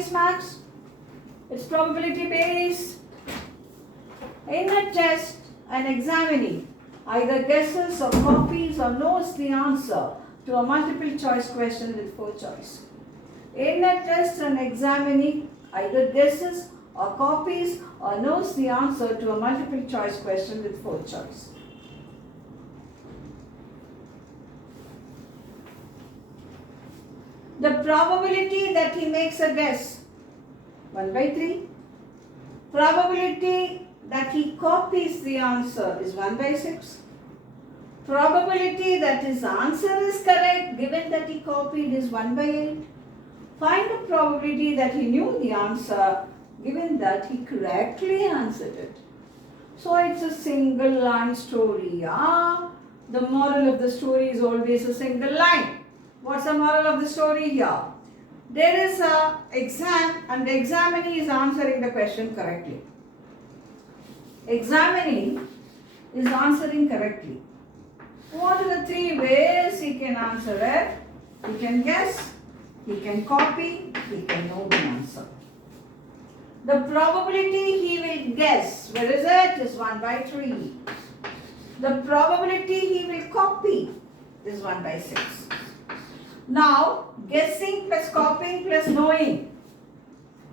based, Max? It's probability based. In a test, an examinee either guesses or copies or knows the answer to a multiple choice question with 4 choices. In a test, an examinee either guesses or copies or knows the answer to a multiple choice question with 4 choices. The probability that he makes a guess, 1 by 3. Probability that he copies the answer is 1 by 6. Probability that his answer is correct given that he copied is 1 by 8. Find the probability that he knew the answer given that he correctly answered it. So it's a single line story. The moral of the story is always a single line. What's the moral of the story here? There is an exam and the examinee is answering the question correctly. Examinee is answering correctly. What are the 3 ways he can answer it? He can guess, he can copy, he can know the answer. The probability he will guess, where is it? Is 1 by 3. The probability he will copy is 1 by 6. Now, guessing plus copying plus knowing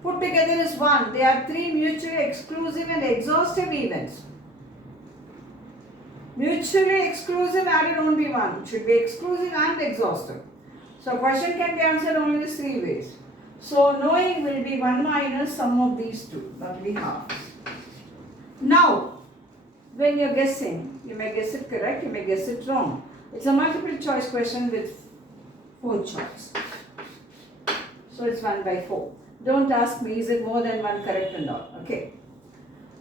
put together is 1. They are 3 mutually exclusive and exhaustive events. Mutually exclusive added only 1. It should be exclusive and exhaustive. So, question can be answered only in 3 ways. So, knowing will be 1 minus sum of these 2. That will be half. Now, when you are guessing, you may guess it correct, you may guess it wrong. It's a multiple choice question with 4 choices. So it's 1 by 4. Don't ask me, is it more than 1 correct or not? Okay.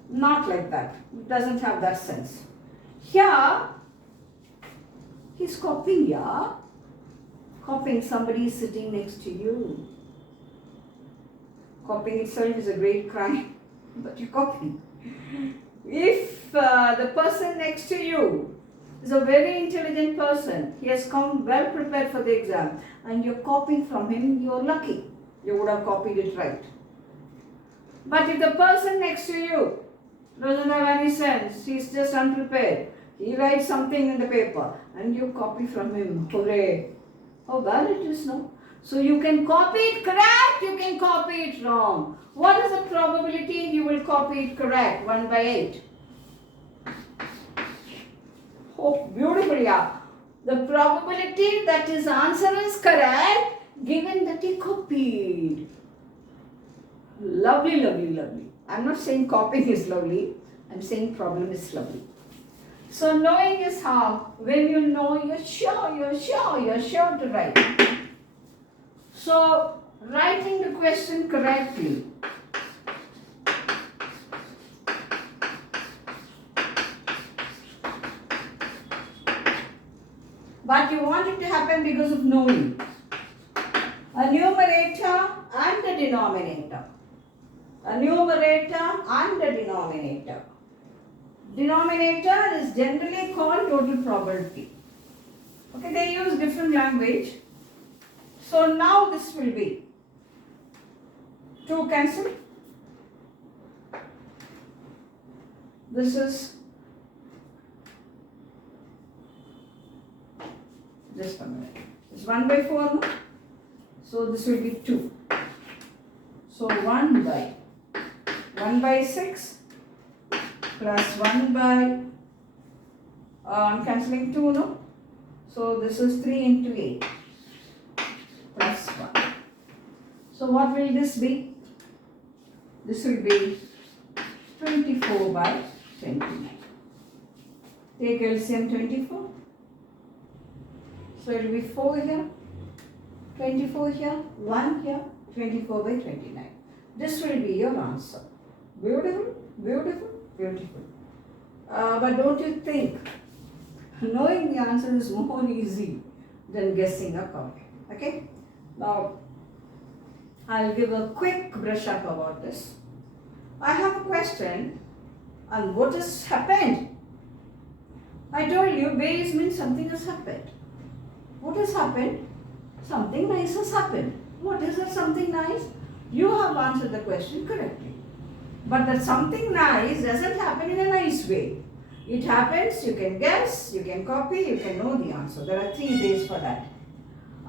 Not like that. It doesn't have that sense. Here, he's copying, yeah? Copying somebody sitting next to you. Copying itself is a great crime, but you copy. If the person next to you is a very intelligent person, he has come well prepared for the exam, and you're copying from him, you're lucky. You would have copied it right. But if the person next to you doesn't have any sense, he's just unprepared, he writes something in the paper, and you copy from him, hooray. How bad it is, no? So you can copy it correct, you can copy it wrong. What is the probability you will copy it correct? 1 by 8. Oh, beautiful, yeah. The probability that his answer is correct given that he copied. Lovely, lovely, lovely. I'm not saying copying is lovely. I'm saying problem is lovely. So knowing is how? When you know, you're sure to write. So writing the question correctly. But you want it to happen because of knowing. A numerator and a denominator. A numerator and a denominator. Denominator is generally called total probability. Okay, they use different language. So now this will be 2 cancel. This is just 1 minute. It's 1 by 4 now. So this will be 2. So 1 by 6 plus 1 by, I'm cancelling 2 no. So this is 3 into 8 plus 1. So what will this be? This will be 24 by 29. Take LCM 24. So it will be 4 here, 24 here, 1 here, 24 by 29. This will be your answer. Beautiful, beautiful, beautiful. But don't you think knowing the answer is more easy than guessing or copying? Okay? Now, I'll give a quick brush up about this. I have a question, and what has happened? I told you base means something has happened. What has happened? Something nice has happened. What is that something nice? you have answered the question correctly. But that something nice doesn't happen in a nice way. It happens, you can guess, you can copy, you can know the answer. There are 3 ways for that.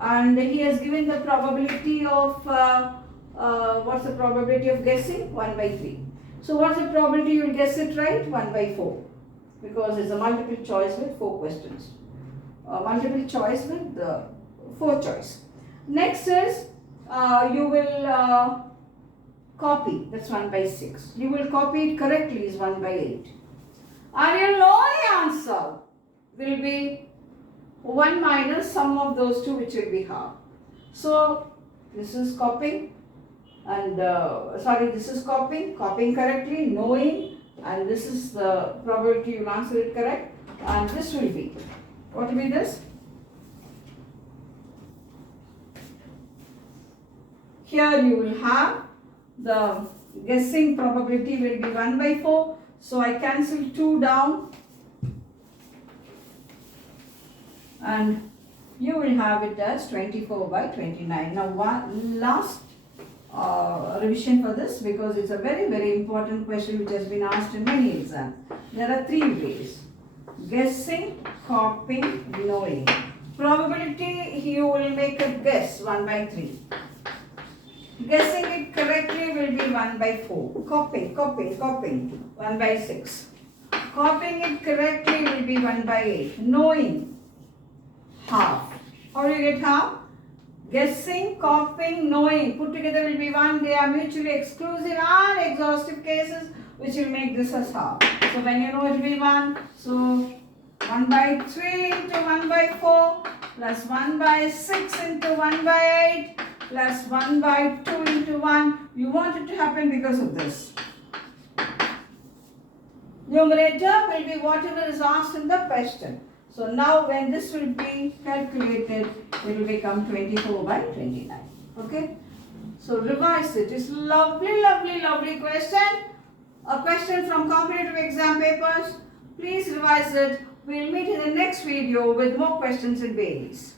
And he has given the probability of, what's the probability of guessing? 1 by 3. So what's the probability you will guess it right? 1 by 4. Because it's a multiple choice with 4 questions. Multiple choice with 4 choice. Next is, you will copy, that's 1 by 6. You will copy it correctly is 1 by 8. And you know the answer will be 1 minus sum of those two, which will be half. So this is copying and this is copying correctly, knowing, and this is the probability you will answer it correct, and this will be, what will be this? Here you will have the guessing probability will be 1 by 4. So I cancel 2 down and you will have it as 24 by 29. Now one last revision for this, because it's a very, very important question which has been asked in many exams. There are 3 ways: guessing, copying, knowing. Probability, you will make a guess 1 by 3. Guessing it correctly will be 1 by 4. Copying 1 by 6. Copying it correctly will be 1 by 8. Knowing, half. How do you get half? Guessing, copying, knowing put together will be 1. They are mutually exclusive and exhaustive cases, which will make this as half. So when you know it will be 1, so 1 by 3 into 1 by 4 plus 1 by 6 into 1 by 8 plus 1 by 2 into 1. You want it to happen because of this. Numerator will be whatever is asked in the question. So now when this will be calculated, it will become 24 by 29. Okay? So revise it. It's lovely, lovely, lovely question. A question from competitive exam papers. Please revise it. We'll meet in the next video with more questions in Bailey's.